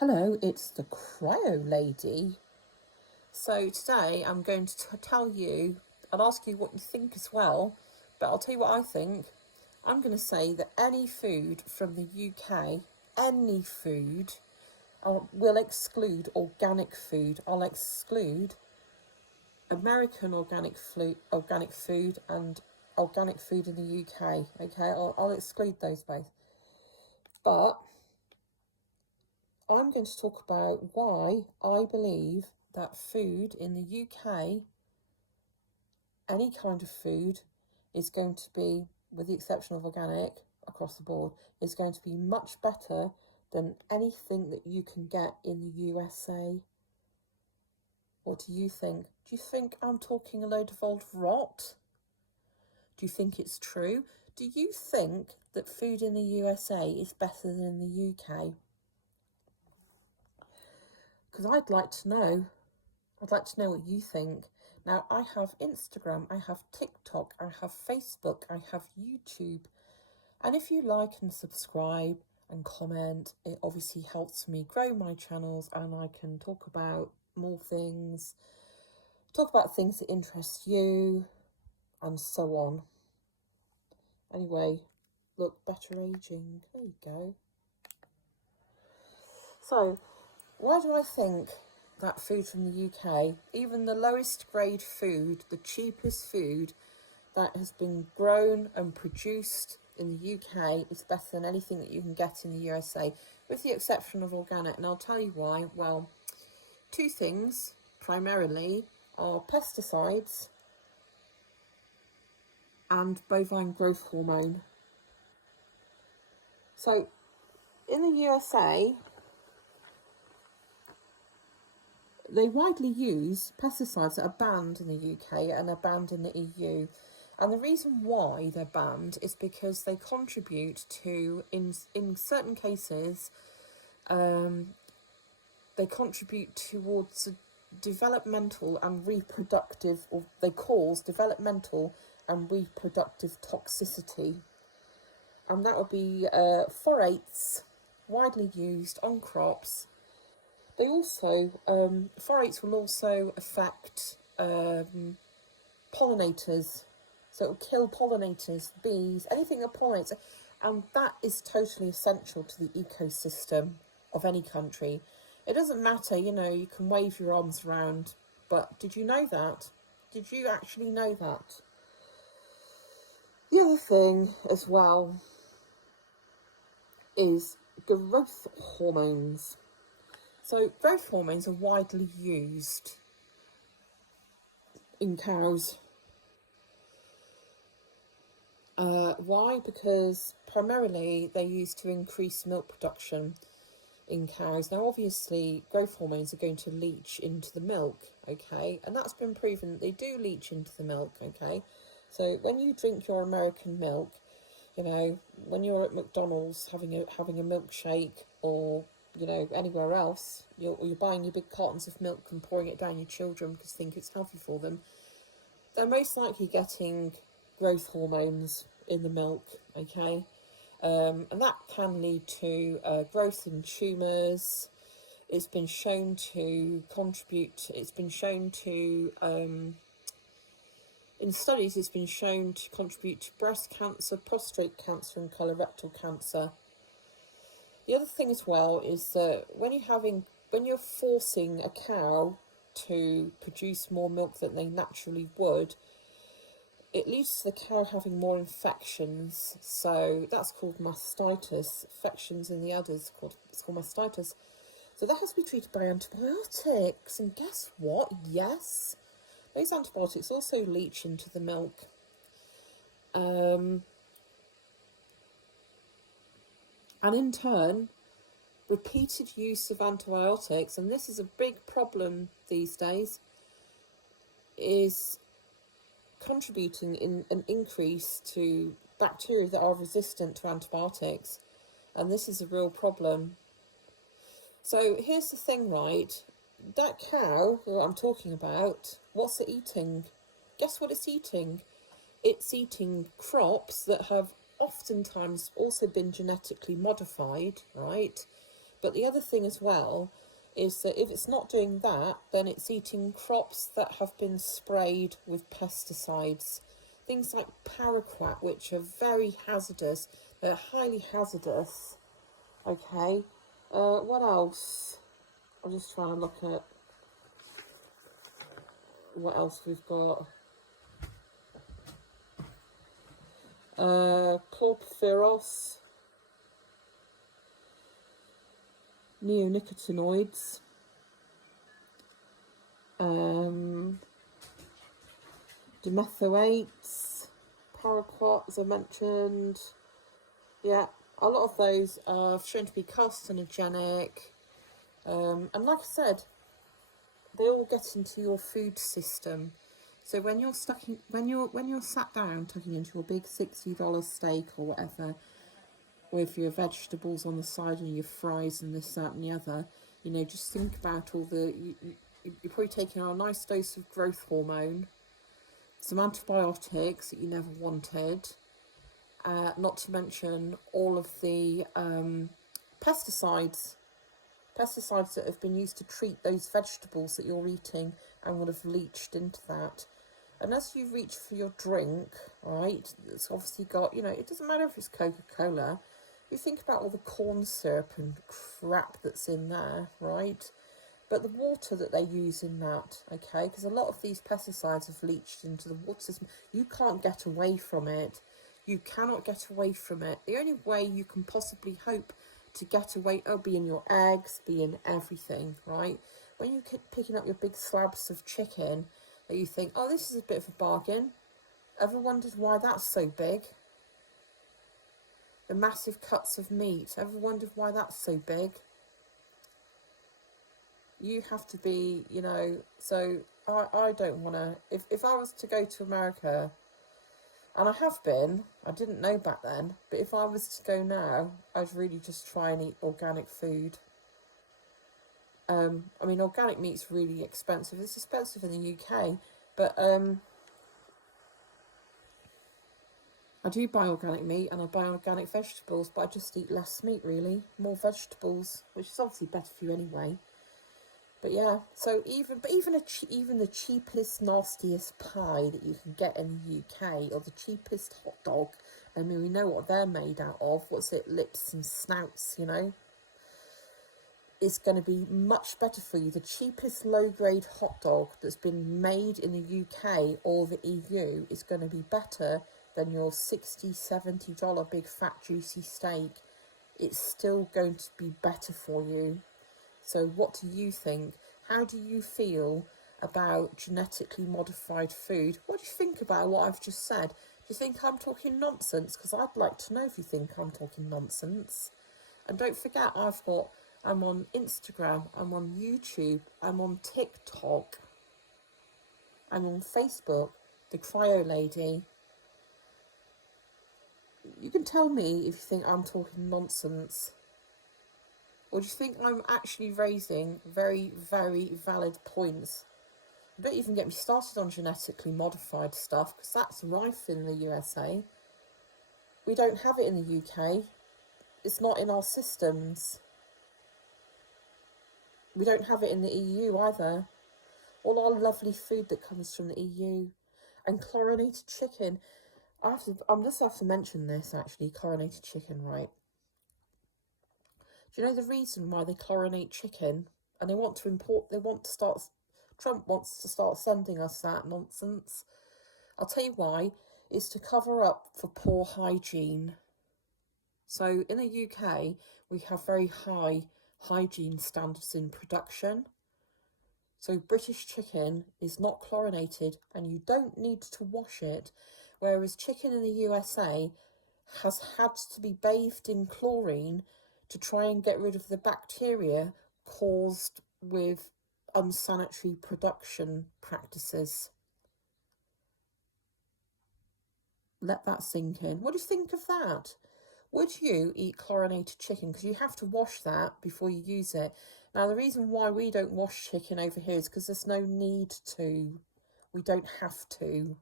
Hello, it's the Cryo Lady. So today I'm going to tell you, I'll ask you what you think as well, but I'll tell you what I think. I'm going to say that any food from the UK, any food, I will exclude organic food. I'll exclude American organic food and organic food in the UK. Okay, I'll exclude those both. But I'm going to talk about why I believe that food in the UK, any kind of food, is going to be, with the exception of organic across the board, is going to be much better than anything that you can get in the USA. What do you think? Do you think I'm talking a load of old rot? Do you think it's true? Do you think that food in the USA is better than in the UK? Because I'd like to know. I'd like to know what you think. Now, I have Instagram, I have TikTok, I have Facebook, I have YouTube. And if you like and subscribe and comment, it obviously helps me grow my channels and I can talk about more things, talk about things that interest you, and so on. Anyway, look, better aging. There you go. So, why do I think that food from the UK, even the lowest grade food, the cheapest food that has been grown and produced in the UK, is better than anything that you can get in the USA, with the exception of organic? And I'll tell you why. Well, two things primarily are pesticides and bovine growth hormone. So in the USA, they widely use pesticides that are banned in the UK and are banned in the EU. And the reason why they're banned is because they contribute to, in certain cases, they contribute towards developmental and reproductive, or they cause developmental and reproductive toxicity. And that would be phorates, widely used on crops. They also, phorates will also affect pollinators. So it will kill pollinators, bees, anything that pollinates. And that is totally essential to the ecosystem of any country. It doesn't matter, you can wave your arms around, but did you know that? Did you actually know that? The other thing as well is growth hormones. So growth hormones are widely used in cows. Why? Because primarily they're used to increase milk production in cows. Now, obviously, growth hormones are going to leach into the milk, okay? And that's been proven that they do leach into the milk, okay? So when you drink your American milk, when you're at McDonald's having a milkshake, or anywhere else, you're buying your big cartons of milk and pouring it down your children because you think it's healthy for them, they're most likely getting growth hormones in the milk, okay? And that can lead to growth in tumours. It's been shown to contribute, in studies, it's been shown to contribute to breast cancer, prostate cancer, and colorectal cancer. The other thing as well is that when you're forcing a cow to produce more milk than they naturally would, it leads to the cow having more infections. So that's called mastitis. Infections in the udders, it's called mastitis. So that has to be treated by antibiotics. And guess what? Yes, those antibiotics also leach into the milk. And in turn, repeated use of antibiotics, and this is a big problem these days, is contributing in an increase to bacteria that are resistant to antibiotics. And this is a real problem. So here's the thing, right? That cow that I'm talking about, what's it eating? Guess what it's eating? It's eating crops that have oftentimes also been genetically modified, right? But the other thing as well is that if it's not doing that, then it's eating crops that have been sprayed with pesticides. Things like paraquat, which are very hazardous, they're highly hazardous. Okay, what else? I'm just trying to look at what else we've got. Chlorpyrifos, neonicotinoids, dimethoates, paraquat, as I mentioned. Yeah, a lot of those are shown to be carcinogenic. And like I said, they all get into your food system. So when you're sat down tucking into your big $60 steak or whatever, with your vegetables on the side and your fries and this, that, and the other, you know, just think about all the you're probably taking a nice dose of growth hormone, some antibiotics that you never wanted, not to mention all of the pesticides that have been used to treat those vegetables that you're eating and would have leached into that. And as you reach for your drink, right, it's obviously got, you know, it doesn't matter if it's Coca-Cola, you think about all the corn syrup and crap that's in there, right? But the water that they use in that, okay, because a lot of these pesticides have leached into the water system. You can't get away from it. You cannot get away from it. The only way you can possibly hope to get away, be in your eggs, be in everything, right? When you keep picking up your big slabs of chicken that you think, oh, this is a bit of a bargain. Ever wondered why that's so big? The massive cuts of meat. Ever wondered why that's so big? You have to be, you know, so I don't want to, if I was to go to America, and I have been, I didn't know back then, but if I was to go now, I'd really just try and eat organic food. I mean, organic meat's really expensive. It's expensive in the UK, but I do buy organic meat and I buy organic vegetables, but I just eat less meat, really. More vegetables, which is obviously better for you anyway. But yeah, so even the cheapest, nastiest pie that you can get in the UK, or the cheapest hot dog, I mean, we know what they're made out of. What's it? Lips and snouts, you know? Is going to be much better for you. The cheapest low-grade hot dog that's been made in the UK or the EU is going to be better than your $60, $70 big fat juicy steak. It's still going to be better for you. So what do you think? How do you feel about genetically modified food? What do you think about what I've just said? Do you think I'm talking nonsense? Because I'd like to know if you think I'm talking nonsense. And don't forget, I'm on Instagram, I'm on YouTube, I'm on TikTok, I'm on Facebook, the Cryo Lady. You can tell me if you think I'm talking nonsense. Or do you think I'm actually raising very, very valid points? Don't even get me started on genetically modified stuff, because that's rife in the USA. We don't have it in the UK. It's not in our systems. We don't have it in the EU either. All our lovely food that comes from the EU. And chlorinated chicken. I'm just have to mention this, actually, chlorinated chicken, right? Do you know the reason why they chlorinate chicken? And Trump wants to start sending us that nonsense. I'll tell you why. It's to cover up for poor hygiene. So in the UK, we have very high hygiene standards in production. So British chicken is not chlorinated and you don't need to wash it. Whereas chicken in the USA has had to be bathed in chlorine to try and get rid of the bacteria caused with unsanitary production practices. Let that sink in. What do you think of that? Would you eat chlorinated chicken? Because you have to wash that before you use it. Now, the reason why we don't wash chicken over here is because there's no need to. We don't have to.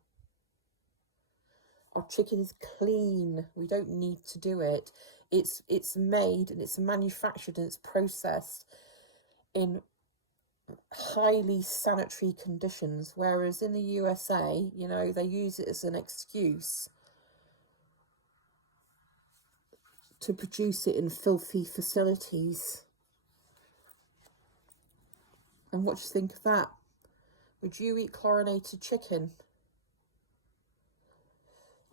Our chicken is clean. We don't need to do it. It's made and it's manufactured and it's processed in highly sanitary conditions, whereas in the USA, you know, they use it as an excuse to produce it in filthy facilities. And what do you think of that? Would you eat chlorinated chicken?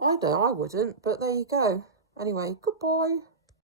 I know I wouldn't, but there you go. Anyway, goodbye.